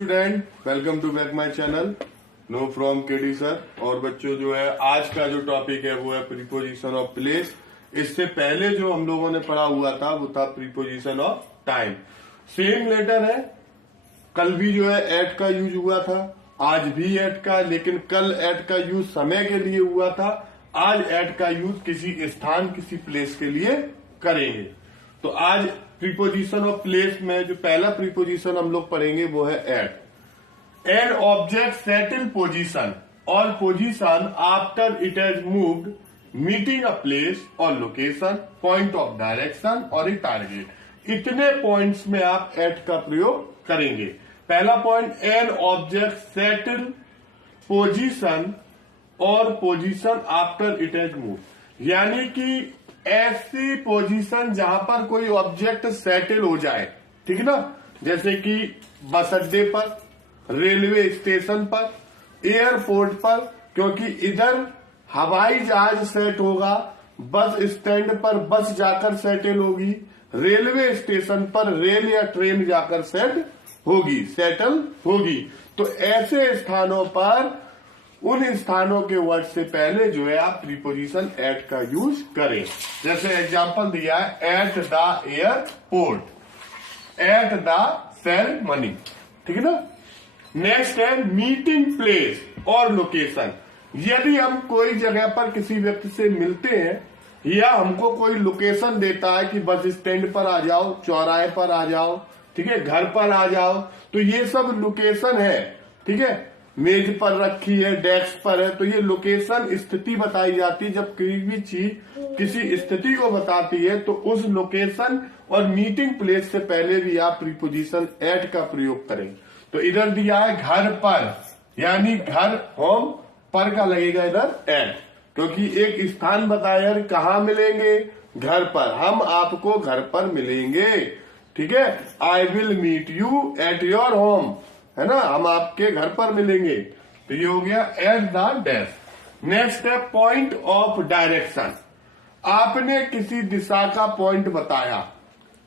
Student welcome to back my channel no from KD sir. और बच्चों जो है आज का जो टॉपिक है वो है प्रीपोजिशन ऑफ प्लेस। इससे पहले जो हम लोगों ने पढ़ा हुआ था वो था preposition of time. Same letter है, कल भी जो है एट का यूज हुआ था, आज भी एट का, लेकिन कल एट का यूज समय के लिए हुआ था, आज एट का यूज किसी स्थान किसी प्लेस के लिए करेंगे। तो आज प्रीपोजिशन ऑफ प्लेस में जो पहला प्रीपोजिशन हम लोग पढ़ेंगे वो है at. An object set in position और position after it has moved meaning a place और लोकेशन, पॉइंट ऑफ डायरेक्शन और ए टारगेट। इतने पॉइंट्स में आप एट का प्रयोग करेंगे। पहला point, an object set in position और position after it has move, यानी कि ऐसी पोजीशन जहां पर कोई ऑब्जेक्ट सेटल हो जाए, ठीक ना, जैसे कि बस अड्डे पर, रेलवे स्टेशन पर, एयरपोर्ट पर, क्योंकि इधर हवाई जहाज सेट होगा, बस स्टैंड पर बस जाकर सेटल होगी, रेलवे स्टेशन पर रेल या ट्रेन जाकर सेटल होगी। तो ऐसे स्थानों पर उन स्थानों के वर्ड से पहले जो है आप प्रीपोजिशन एट का यूज करें। जैसे एग्जांपल दिया है, at the airport, at the ceremony, ठीक है ना। नेक्स्ट है मीटिंग प्लेस और लोकेशन। यदि हम कोई जगह पर किसी व्यक्ति से मिलते हैं या हमको कोई लोकेशन देता है कि बस स्टैंड पर आ जाओ, चौराहे पर आ जाओ, ठीक है, घर पर आ जाओ, तो ये सब लोकेशन है, ठीक है। मेज पर रखी है, डेस्क पर है, तो ये लोकेशन स्थिति बताई जाती है। जब कोई भी चीज किसी स्थिति को बताती है तो उस लोकेशन और मीटिंग प्लेस से पहले भी आप प्रीपोजिशन एट का प्रयोग करें। तो इधर दिया है घर पर, यानी घर, होम, पर का लगेगा इधर एट, क्योंकि एक स्थान बताया है कहाँ मिलेंगे, घर पर, हम आपको घर पर मिलेंगे, ठीक है। I will meet you at your home, है ना, हम आपके घर पर मिलेंगे। तो ये हो गया एट द डेस्क। नेक्स्ट है पॉइंट ऑफ डायरेक्शन। आपने किसी दिशा का पॉइंट बताया,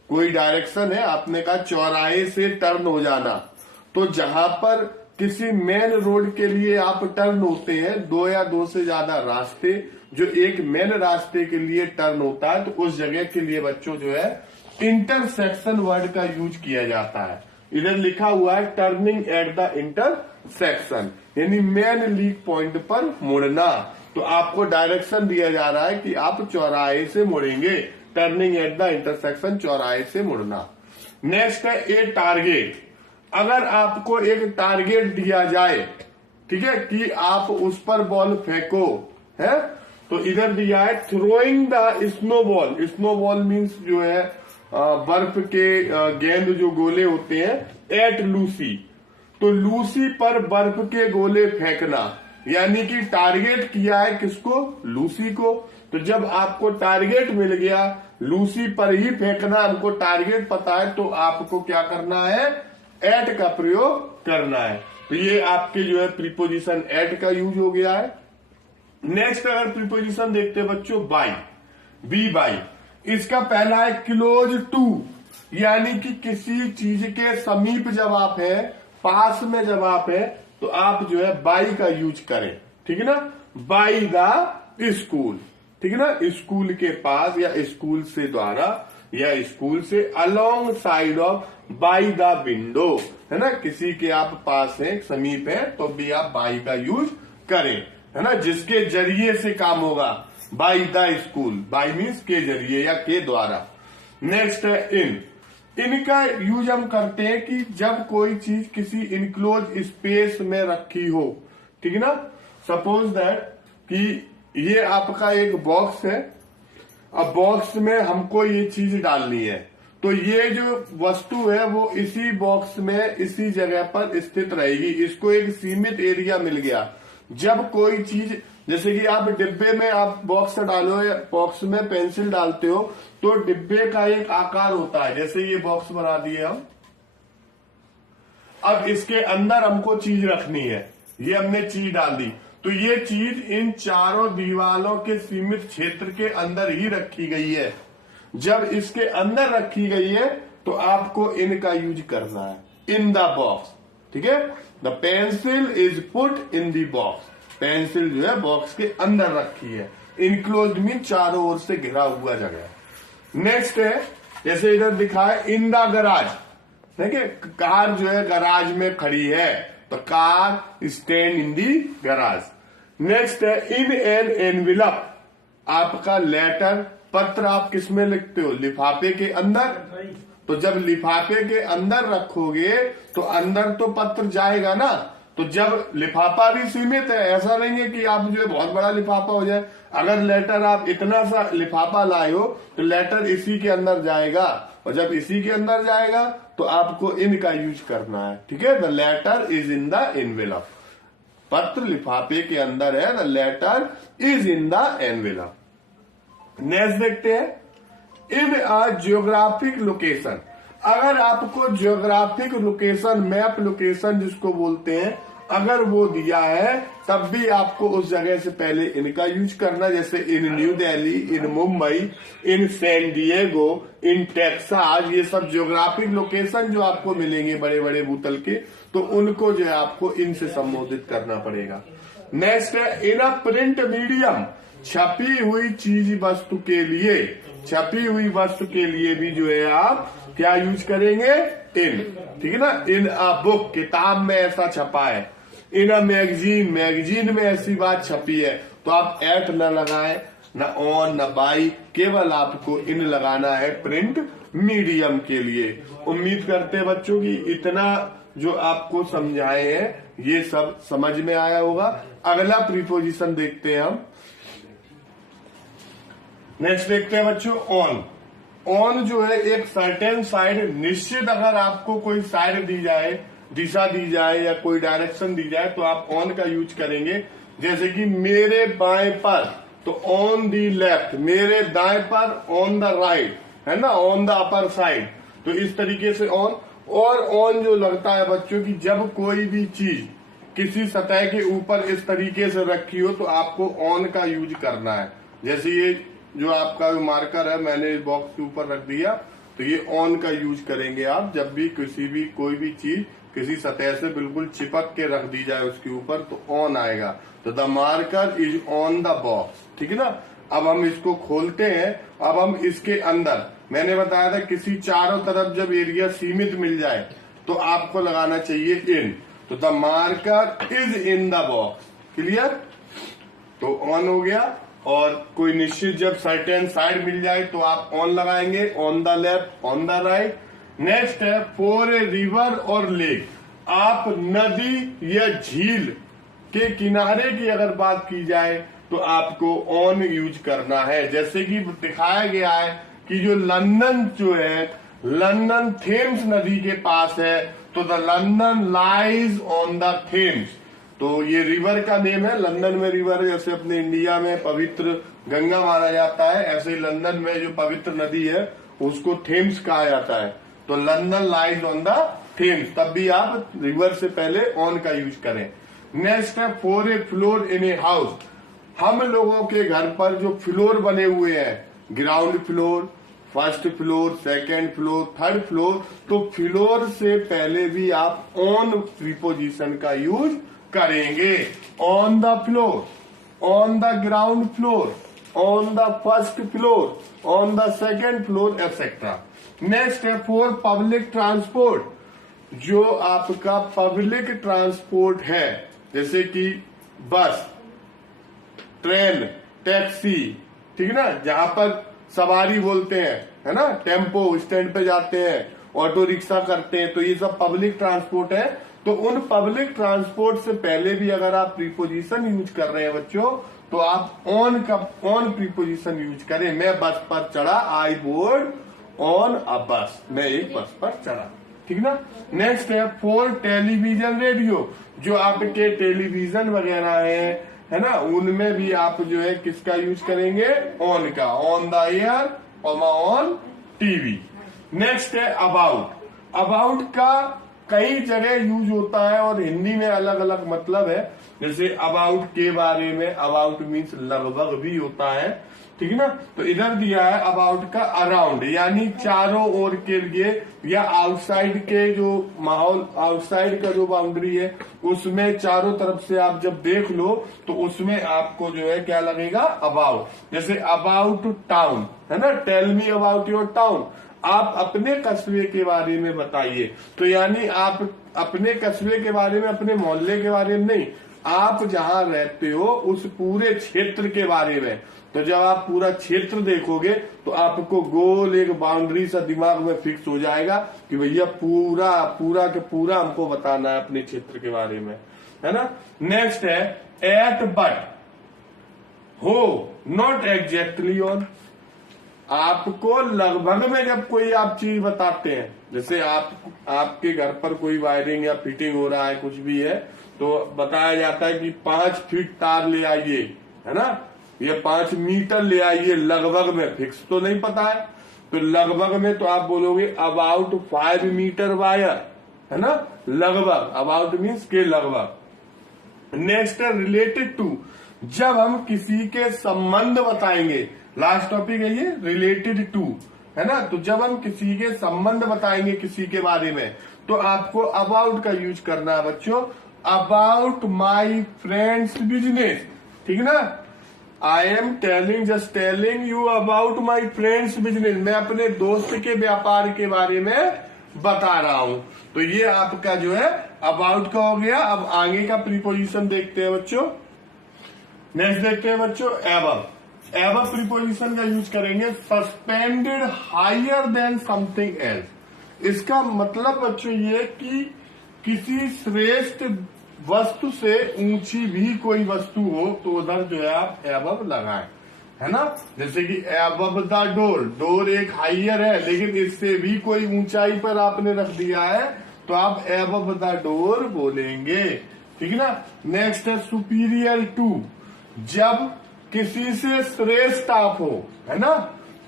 कोई डायरेक्शन है, आपने कहा चौराहे से टर्न हो जाना। तो जहां पर किसी मेन रोड के लिए आप टर्न होते हैं, दो या दो से ज्यादा रास्ते, जो एक मेन रास्ते के लिए टर्न होता है, तो उस जगह के लिए बच्चों जो है इंटरसेक्शन वर्ड का यूज किया जाता है। इधर लिखा हुआ है टर्निंग एट द इंटरसेक्शन, यानी मेन लीक पॉइंट पर मुड़ना। तो आपको डायरेक्शन दिया जा रहा है कि आप चौराहे से मुड़ेंगे, टर्निंग एट द इंटरसेक्शन, चौराहे से मुड़ना। नेक्स्ट है ए टारगेट। अगर आपको एक टारगेट दिया जाए, ठीक है, कि आप उस पर बॉल फेंको, है, तो इधर दिया है throwing the snowball. Snowball means जो है बर्फ के गेंद जो गोले होते हैं, एट लूसी। तो लूसी पर बर्फ के गोले फेंकना, यानी कि टारगेट किया है किसको, लूसी को। तो जब आपको टारगेट मिल गया, लूसी पर ही फेंकना, हमको टारगेट पता है, तो आपको क्या करना है, एट का प्रयोग करना है। तो ये आपके जो है प्रीपोजिशन एट का यूज हो गया है। नेक्स्ट अगर प्रीपोजिशन देखते हैं बच्चों, बाई, बी बाई। इसका पहला है क्लोज टू, यानी कि किसी चीज के समीप जब आप है, पास में जब आप है, तो आप जो है बाई का यूज करें, ठीक है ना। बाई द स्कूल, ठीक है ना, स्कूल के पास या स्कूल से द्वारा या स्कूल से, along side of, by the window, है ना, किसी के आप पास है, समीप है, तो भी आप बाई का यूज करें, है ना, जिसके जरिए से काम होगा। By the school, by means के जरिए या के द्वारा। नेक्स्ट है इन। इनका यूज हम करते हैं कि जब कोई चीज किसी इनक्लोज स्पेस में रखी हो, ठीक है ना। सपोज दैट कि ये आपका एक बॉक्स है, अब बॉक्स में हमको ये चीज डालनी है, तो ये जो वस्तु है वो इसी बॉक्स में इसी जगह पर स्थित रहेगी। इसको एक सीमित एरिया मिल गया। जब कोई चीज, जैसे कि आप डिब्बे में आप बॉक्स डालो या बॉक्स में पेंसिल डालते हो, तो डिब्बे का एक आकार होता है, जैसे ये बॉक्स बना दिए हम। अब इसके अंदर हमको चीज रखनी है, ये हमने चीज डाल दी, तो ये चीज इन चारों दीवालों के सीमित क्षेत्र के अंदर ही रखी गई है। जब इसके अंदर रखी गई है तो आपको इन का यूज करना है, इन द बॉक्स, ठीक है। The pencil is put in the box, pencil जो है बॉक्स के अंदर रखी है। इनक्लोज्ड मीन चारों ओर से घिरा हुआ जगह। नेक्स्ट है जैसे इधर दिखा है इन द गराज, देखिए कार जो है गराज में खड़ी है, तो car stand in the garage. Next है इन एन एनविलप, आपका लेटर पत्र आप किस में लिखते हो, लिफाफे के अंदर। तो जब लिफाफे के अंदर रखोगे तो अंदर तो पत्र जाएगा ना, तो जब लिफाफा भी सीमित है, ऐसा नहीं है कि आप जो है बहुत बड़ा लिफाफा हो जाए। अगर लेटर आप इतना सा लिफाफा लाए हो तो लेटर इसी के अंदर जाएगा, और जब इसी के अंदर जाएगा तो आपको इन का यूज करना है, ठीक है। The letter is in the envelope, पत्र लिफाफे के अंदर है, the letter is in the envelope. Next देखते हैं इन अ जियोग्राफिक लोकेशन, अगर आपको जियोग्राफिक लोकेशन, मैप लोकेशन जिसको बोलते हैं, अगर वो दिया है तब भी आपको उस जगह से पहले इनका यूज करना, जैसे in New Delhi, in Mumbai, in San Diego, in Texas, ये सब जियोग्राफिक लोकेशन जो आपको मिलेंगे बड़े बड़े भूतल के, तो उनको जो है आपको इनसे संबोधित करना पड़ेगा। नेक्स्ट है इन अ प्रिंट मीडियम, छपी हुई चीज वस्तु के लिए, छपी हुई वस्तु के लिए भी जो है आप क्या यूज करेंगे, इन, ठीक है ना। इन अ बुक, किताब में ऐसा छपा है। इन अ मैगजीन, मैगजीन में ऐसी बात छपी है, तो आप एट न लगाएं, न ऑन न बाई, केवल आपको इन लगाना है प्रिंट मीडियम के लिए। उम्मीद करते हैं बच्चों की इतना जो आपको समझाए हैं ये सब समझ में आया होगा। अगला प्रीपोजिशन देखते हैं हम। नेक्स्ट देखते हैं बच्चों ऑन। ऑन जो है एक सर्टेन साइड, निश्चित अगर आपको कोई साइड दी जाए, दिशा दी जाए या कोई डायरेक्शन दी जाए तो आप ऑन का यूज करेंगे। जैसे कि मेरे बाएं पर, तो ऑन दी लेफ्ट, मेरे दाएं पर ऑन द राइट, है ना, ऑन द अपर साइड, तो इस तरीके से ऑन। और ऑन जो लगता है बच्चों की जब कोई भी चीज किसी सतह के ऊपर इस तरीके से रखी हो तो आपको ऑन का यूज करना है। जैसे ये जो आपका मार्कर है मैंने इस बॉक्स के ऊपर रख दिया, तो ये ऑन का यूज करेंगे आप जब भी किसी भी कोई भी चीज किसी सतह से बिल्कुल चिपक के रख दी जाए उसके ऊपर, तो ऑन आएगा। तो the marker is on the box, ठीक है ना। अब हम इसको खोलते हैं। अब हम इसके अंदर, मैंने बताया था किसी चारों तरफ जब एरिया सीमित मिल जाए तो आपको लगाना चाहिए इन, तो the marker is in the box, clear. तो ऑन हो गया। और कोई निश्चित जब सर्टेन साइड मिल जाए तो आप ऑन लगाएंगे, on the left, on the right. Next है फॉर ए रिवर और लेक, आप नदी या झील के किनारे की अगर बात की जाए तो आपको ऑन यूज करना है। जैसे कि दिखाया गया है कि जो लंदन जो है, लंदन थेम्स नदी के पास है, तो the London lies on the Thames, तो ये रिवर का नेम है। लंदन में रिवर, जैसे अपने इंडिया में पवित्र गंगा माना जाता है, ऐसे ही लंदन में जो पवित्र नदी है उसको थेम्स कहा जाता है। तो London lies on the Thames, तब भी आप रिवर से पहले ऑन का यूज करें। नेक्स्ट है for a floor in a house, हम लोगों के घर पर जो फ्लोर बने हुए हैं, ground floor, first floor, second floor, third floor, तो फ्लोर से पहले भी आप ऑन प्रीपोजिशन का यूज करेंगे। On the floor, on the ground floor, on the first floor, on the second floor, etcetera. Next है फॉर पब्लिक ट्रांसपोर्ट, जो आपका पब्लिक ट्रांसपोर्ट है, जैसे कि बस, ट्रेन, टैक्सी, ठीक है ना, जहां पर सवारी बोलते हैं, है ना, टेम्पो, स्टैंड पे जाते हैं, ऑटो रिक्शा करते हैं, तो ये सब पब्लिक ट्रांसपोर्ट है। तो उन पब्लिक ट्रांसपोर्ट से पहले भी अगर आप प्रीपोजिशन यूज कर रहे हैं बच्चों, तो आप ऑन प्रीपोजिशन यूज करें। मैं बस पर चढ़ा, आई बोर्ड ऑन अ बस, मैं एक बस पर चढ़ा, ठीक ना। नेक्स्ट है फॉर टेलीविजन रेडियो, जो आपके टेलीविजन वगैरह है ना, उनमें भी आप जो है किसका यूज करेंगे, ऑन का, ऑन द एयर और ऑन टीवी। नेक्स्ट है अबाउट, अबाउट का कई जगह यूज होता है और हिंदी में अलग अलग मतलब है। जैसे अबाउट के बारे में, अबाउट मीन्स लगभग भी होता है, ठीक है ना। तो इधर दिया है अबाउट का अराउंड, यानी चारों ओर के लिए या आउटसाइड के जो माहौल, आउटसाइड का जो बाउंड्री है उसमें चारों तरफ से आप जब देख लो तो उसमें आपको जो है क्या लगेगा, अबाउट। जैसे अबाउट टाउन है ना, tell me about your town, आप अपने कस्बे के बारे में बताइए। तो यानी आप अपने कस्बे के बारे में, अपने मोहल्ले के बारे में नहीं, आप जहां रहते हो उस पूरे क्षेत्र के बारे में। तो जब आप पूरा क्षेत्र देखोगे तो आपको गोल एक बाउंड्री सा दिमाग में फिक्स हो जाएगा कि भैया पूरा पूरा के पूरा हमको बताना है अपने क्षेत्र के बारे में, है ना। नेक्स्ट है एट बट, हो, नॉट एग्जैक्टली ऑन। आपको लगभग में जब कोई आप चीज बताते हैं, जैसे आपके घर पर कोई वायरिंग या फिटिंग हो रहा है, कुछ भी है, तो बताया जाता है कि 5 फीट तार ले आइए, है ना, ये 5 मीटर ले आइए, लगभग में, फिक्स तो नहीं पता है। तो लगभग में तो आप बोलोगे अबाउट 5 मीटर वायर, है ना, लगभग, अबाउट मीन्स के लगभग। नेक्स्ट है रिलेटेड टू, जब हम किसी के संबंध बताएंगे, लास्ट टॉपिक है ये रिलेटेड टू, है ना। तो जब हम किसी के संबंध बताएंगे किसी के बारे में तो आपको अबाउट का यूज करना है बच्चों। अबाउट माई फ्रेंड्स बिजनेस, ठीक है ना, I am telling, just telling you about my friends business, मैं अपने दोस्त के व्यापार के बारे में बता रहा हूं। तो ये आपका जो है अबाउट का हो गया। अब आगे का प्रीपोजिशन देखते हैं बच्चों। नेक्स्ट देखते हैं बच्चों एबव। एबव प्रीपोजिशन का यूज करेंगे suspended higher than something else. इसका मतलब बच्चों ये कि किसी श्रेष्ठ वस्तु से ऊंची भी कोई वस्तु हो तो उधर जो है आप एबव लगाएं, है ना। जैसे कि एबव द डोर, डोर एक हाइयर है लेकिन इससे भी कोई ऊंचाई पर आपने रख दिया है तो आप एबव द डोर बोलेंगे, ठीक है ना। नेक्स्ट है सुपीरियर टू, जब किसी से श्रेष्ठ आप हो, है ना,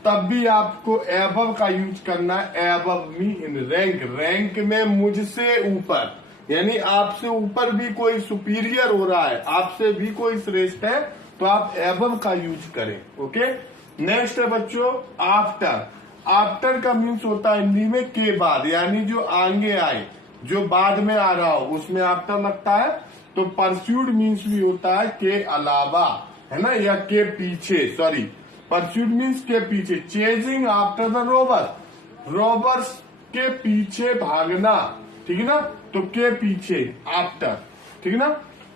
तब भी आपको एबव का यूज करना है। Above me in rank, rank में मुझसे ऊपर, यानी आपसे ऊपर भी कोई सुपीरियर हो रहा है, आपसे भी कोई श्रेष्ठ है तो आप एबव का यूज करें। ओके। नेक्स्ट है बच्चों आफ्टर। आफ्टर का मीन्स होता है हिंदी में के बाद, यानी जो आगे आए, जो बाद में आ रहा हो उसमें आफ्टर लगता है। तो परस्यूड मीन्स भी होता है के अलावा, है ना, या के पीछे, सॉरी, परस्यूड मीन्स के पीछे। Chasing after the Rober, robbers के पीछे भागना, ठीक है ना, तो के पीछे आफ्टर, ठीक है ना।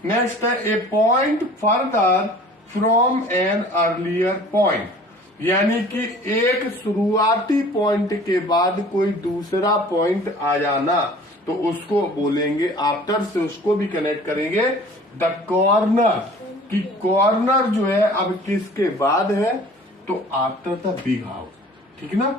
नेक्स्ट है a point further from an earlier point, यानी कि एक शुरुआती पॉइंट के बाद कोई दूसरा पॉइंट आ जाना तो उसको बोलेंगे आफ्टर से, उसको भी कनेक्ट करेंगे द कॉर्नर, कि कॉर्नर जो है अब किसके बाद है तो आफ्टर द बिग हाउस, ठीक है ना।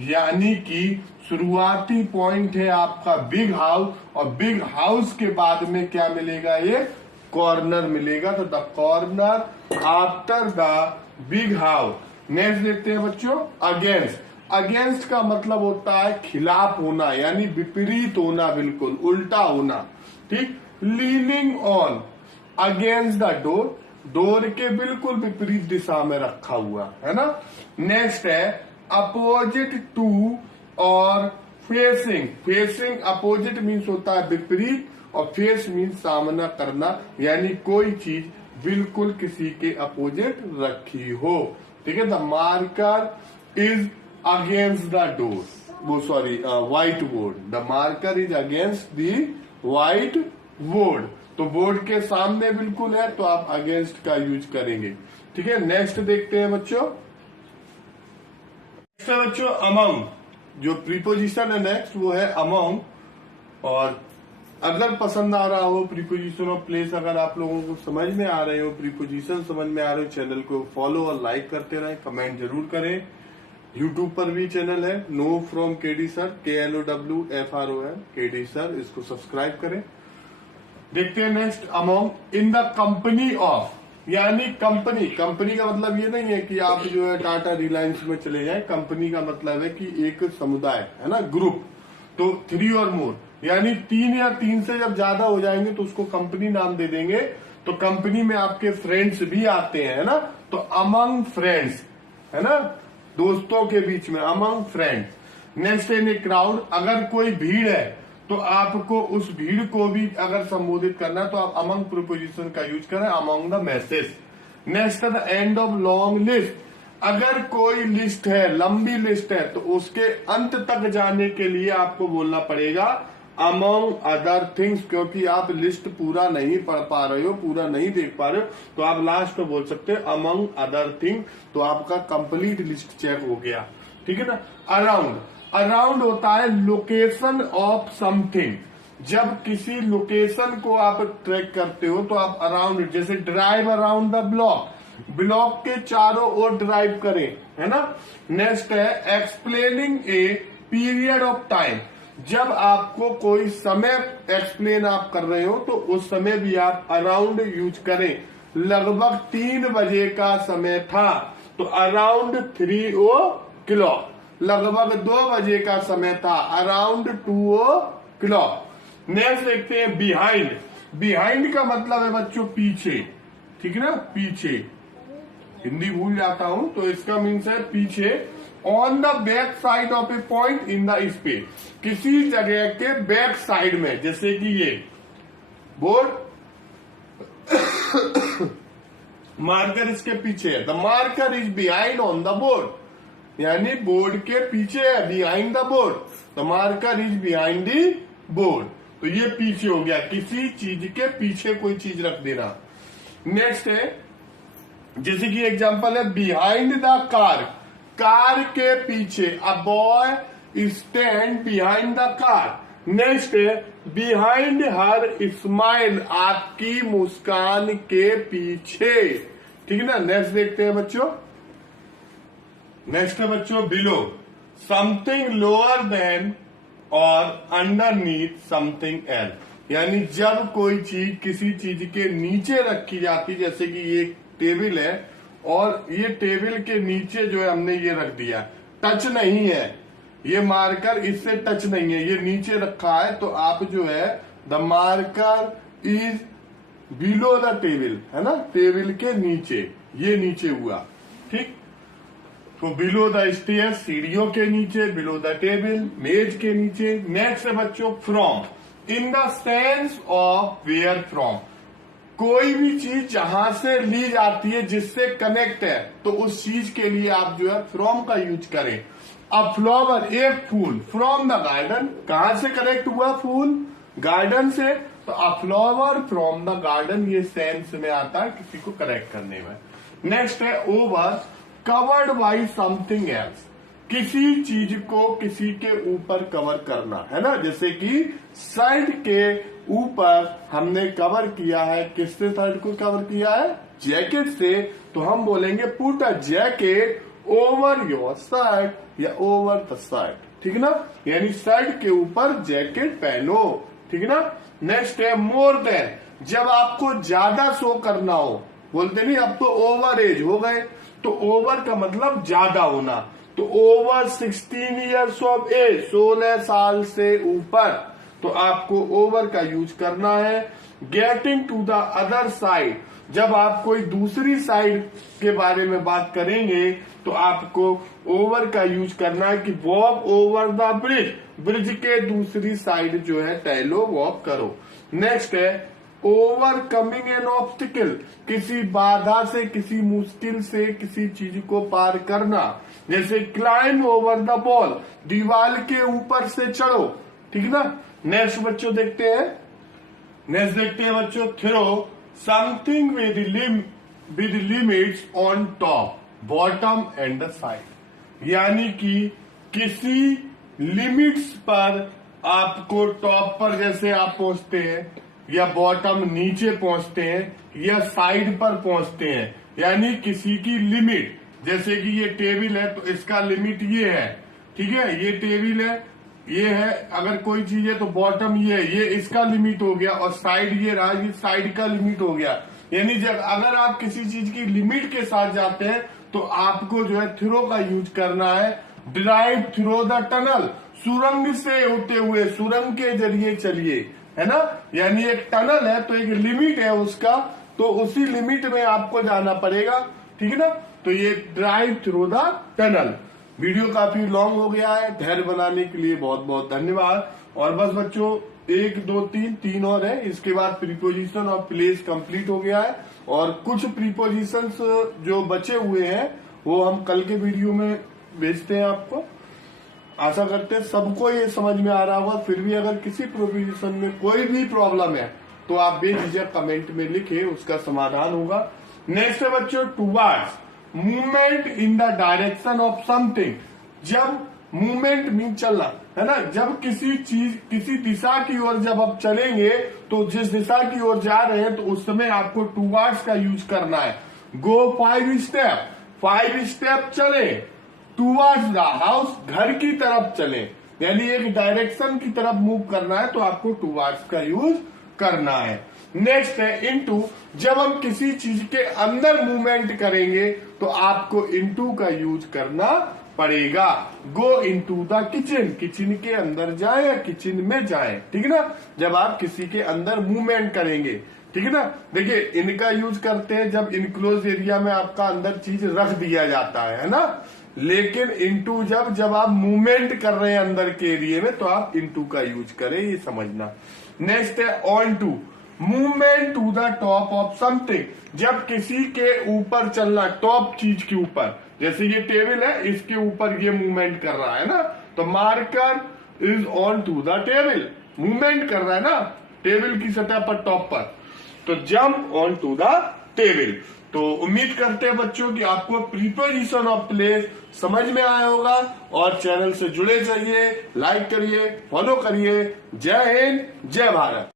यानी कि शुरुआती पॉइंट है आपका बिग हाउस और बिग हाउस के बाद में क्या मिलेगा, ये कॉर्नर मिलेगा। तो the corner after the big house. Next देखते हैं बच्चों अगेंस्ट। अगेंस्ट का मतलब होता है खिलाफ होना, यानी विपरीत होना, बिल्कुल उल्टा होना, ठीक। Leaning on, against the door, door के बिल्कुल विपरीत दिशा में रखा हुआ, है ना। नेक्स्ट है अपोजिट टू और फेसिंग। फेसिंग अपोजिट मीन्स होता है विपरीत और फेस मीन्स सामना करना, यानी कोई चीज बिल्कुल किसी के अपोजिट रखी हो, ठीक है। The marker is against the door, वो sorry white board, the marker is against the white board, तो बोर्ड के सामने बिल्कुल है तो आप अगेंस्ट का यूज करेंगे, ठीक है। नेक्स्ट देखते हैं बच्चों। नेक्स्ट है बच्चों अमंग, जो प्रीपोजिशन है नेक्स्ट वो है अमंग। और अगर पसंद आ रहा हो प्रीपोजिशन ऑफ प्लेस, अगर आप लोगों को समझ में आ रहे हो, प्रीपोजिशन समझ में आ रहे हो, चैनल को फॉलो और लाइक करते रहें, कमेंट जरूर करें। यूट्यूब पर भी चैनल है no from KD sir, KLOWFROM KD sir, इसको सब्सक्राइब करें। देखते हैं next among in the company of, यानी कंपनी, कंपनी का मतलब ये नहीं है कि आप जो है टाटा रिलायंस में चले जाएं। कंपनी का मतलब है कि एक समुदाय, है ना, ग्रुप। तो 3 और मोर, यानी 3 या 3 से जब ज्यादा हो जाएंगे तो उसको कंपनी नाम दे देंगे। तो कंपनी में आपके फ्रेंड्स भी आते हैं, है ना, तो अमंग फ्रेंड्स, है ना, दोस्तों के बीच में, among friends. Next in a crowd, अगर कोई भीड़ है तो आपको उस भीड़ को भी अगर संबोधित करना है तो आप अमंग प्रीपोजिशन का यूज करें, among the message. Next the end of long list, अगर कोई लिस्ट है, लंबी लिस्ट है, तो उसके अंत तक जाने के लिए आपको बोलना पड़ेगा अमंग अदर थिंग्स, क्योंकि आप लिस्ट पूरा नहीं पढ़ पा रहे हो, पूरा नहीं देख पा रहे हो, तो आप लास्ट में बोल सकते हैं अमंग अदर थिंग, तो आपका कंप्लीट लिस्ट चेक हो गया। ठीक है ना। अराउंड, अराउंड होता है लोकेशन ऑफ समथिंग, जब किसी लोकेशन को आप ट्रैक करते हो तो आप अराउंड, जैसे drive around the block, block के चारों ओर ड्राइव करें, है ना। नेक्स्ट है explaining a period of time, जब आपको कोई समय एक्सप्लेन आप कर रहे हो तो उस समय भी आप अराउंड यूज करें। लगभग 3 बजे का समय था, तो अराउंड 3 o'clock, लगभग 2 बजे का समय था, अराउंड 2 o'clock। नेक्स्ट देखते हैं बिहाइंड, बिहाइंड का मतलब है बच्चों पीछे, ठीक है ना, पीछे, हिंदी भूल जाता हूं तो इसका मीन्स है पीछे। On the back side of A point in the space, किसी जगह के बैक साइड में, जैसे कि ये बोर्ड मार्कर इसके पीछे है, the marker is behind on the board, यानी बोर्ड के पीछे है, behind the board, the marker is behind the board, तो ये पीछे हो गया, किसी चीज के पीछे कोई चीज रख देना। नेक्स्ट है, जैसे कि एग्जांपल है बिहाइंड द कार, कार के पीछे, a boy stand behind the car. Next है बिहाइंड हर स्माइल, आपकी मुस्कान के पीछे, ठीक है ना। नेक्स्ट देखते हैं बच्चों, नेक्स्ट है बच्चों बिलो, समथिंग लोअर देन और अंडरनीथ समथिंग एल्स, यानी जब कोई चीज किसी चीज के नीचे रखी जाती, जैसे कि ये टेबल है और ये टेबल के नीचे जो है हमने ये रख दिया, टच नहीं है, ये मार्कर इससे टच नहीं है, ये नीचे रखा है, तो आप जो है the marker is below the table, है ना, टेबल के नीचे, ये नीचे हुआ, ठीक। तो बिलो द स्टेयर्स, सीढ़ियों के नीचे, बिलो द टेबल, मेज के नीचे। नेक्स्ट है बच्चों from, in the sense of where from, कोई भी चीज जहां से ली जाती है, जिससे कनेक्ट है, तो उस चीज के लिए आप जो है फ्रॉम का यूज करें। अ फ्लावर, एक फूल, फ्रॉम द गार्डन, कहां से कनेक्ट हुआ फूल, गार्डन से, तो अ फ्लावर फ्रॉम द गार्डन, ये सेंस में आता है किसी को कनेक्ट करने में। नेक्स्ट है over, covered by something else, किसी चीज को किसी के ऊपर कवर करना, है ना, जैसे कि शर्ट के ऊपर हमने कवर किया है, किससे शर्ट को कवर किया है, जैकेट से, तो हम बोलेंगे put a jacket over your shirt या ओवर द शर्ट, ठीक है ना, यानी शर्ट के ऊपर जैकेट पहनो, ठीक है ना। नेक्स्ट है मोर देन, जब आपको ज्यादा शो करना हो, बोलते नहीं अब तो ओवर एज हो गए, तो ओवर का मतलब ज्यादा होना, तो ओवर 16 ईयर्स ऑफ एज, 16 साल से ऊपर, तो आपको ओवर का यूज करना है। Getting to the other side, जब आप कोई दूसरी साइड के बारे में बात करेंगे तो आपको ओवर का यूज करना है कि walk over the bridge, bridge के दूसरी साइड जो है टहलो, वॉक करो। नेक्स्ट है ओवरकमिंग एन ऑब्स्टिकल, किसी बाधा से, किसी मुश्किल से किसी चीज को पार करना, जैसे क्लाइंब ओवर द वॉल, दीवार के ऊपर से चढ़ो, ठीक ना। नेक्स्ट बच्चों देखते हैं, नेक्स्ट देखते हैं बच्चों through, something with limits on top, bottom and the side, यानी कि किसी लिमिट्स पर आपको टॉप पर जैसे आप पहुंचते हैं, या बॉटम नीचे पहुंचते हैं, या साइड पर पहुंचते हैं, यानी किसी की लिमिट, जैसे कि ये टेबल है तो इसका लिमिट ये है, ठीक है, ये टेबल है, ये है, अगर कोई चीज है तो बॉटम ये है, ये इसका लिमिट हो गया, और साइड ये रहा, ये साइड का लिमिट हो गया। यानी जब अगर आप किसी चीज की लिमिट के साथ जाते हैं तो आपको जो है थ्रो का यूज करना है। ड्राइव थ्रो द टनल, सुरंग से होते हुए, सुरंग के जरिए चलिए, है ना, यानी एक टनल है तो एक लिमिट है उसका, तो उसी लिमिट में आपको जाना पड़ेगा, ठीक है ना। तो ये drive through the tunnel. Video काफी लॉन्ग हो गया है, धैर्य बनाने के लिए बहुत बहुत धन्यवाद। और बस बच्चों 1 2 3 और है, इसके बाद प्रीपोजिशन और प्लेस कंप्लीट हो गया है। और कुछ प्रीपोजिशंस जो बचे हुए हैं वो हम कल के वीडियो में भेजते हैं आपको। आशा करते हैं सबको ये समझ में आ रहा होगा। फिर भी अगर किसी प्रीपोजिशन में कोई भी प्रॉब्लम है तो आप बेझिझक कमेंट में लिखे, उसका समाधान होगा। नेक्स्ट है बच्चों towards, movement in the direction of something. जब मूवमेंट मीन चलना है ना, जब किसी चीज किसी दिशा की ओर जब आप चलेंगे तो जिस दिशा की ओर जा रहे हैं तो उस समय आपको टूवर्ड्स का यूज करना है। गो 5 स्टेप, 5 स्टेप चले टूवर्ड्स द हाउस, घर की तरफ चले, यानी एक डायरेक्शन की तरफ मूव करना है तो आपको टूवर्ड्स का यूज करना है। नेक्स्ट है इनटू, जब हम किसी चीज के अंदर मूवमेंट करेंगे तो आपको इनटू का यूज करना पड़ेगा। Go into the kitchen, kitchen के अंदर जाए या किचन में जाए, ठीक है ना, जब आप किसी के अंदर मूवमेंट करेंगे, ठीक है ना। देखिए इनका यूज करते हैं जब इनक्लोज एरिया में आपका अंदर चीज रख दिया जाता है ना, लेकिन इनटू जब आप मूवमेंट कर रहे हैं अंदर के एरिया में तो आप इनटू का यूज करें, ये समझना। नेक्स्ट है onto, movement to the top of something, जब किसी के ऊपर चलना, टॉप चीज के ऊपर, जैसे ये टेबल है इसके ऊपर ये मूवमेंट कर रहा है ना, तो marker is onto the table, movement कर रहा है ना टेबल की सतह पर, टॉप पर, तो jump onto the table. तो उम्मीद करते हैं बच्चों कि आपको प्रीपोजिशन ऑफ प्लेस समझ में आया होगा। और चैनल से जुड़े रहिए, लाइक करिए, फॉलो करिए। जय हिंद, जय भारत।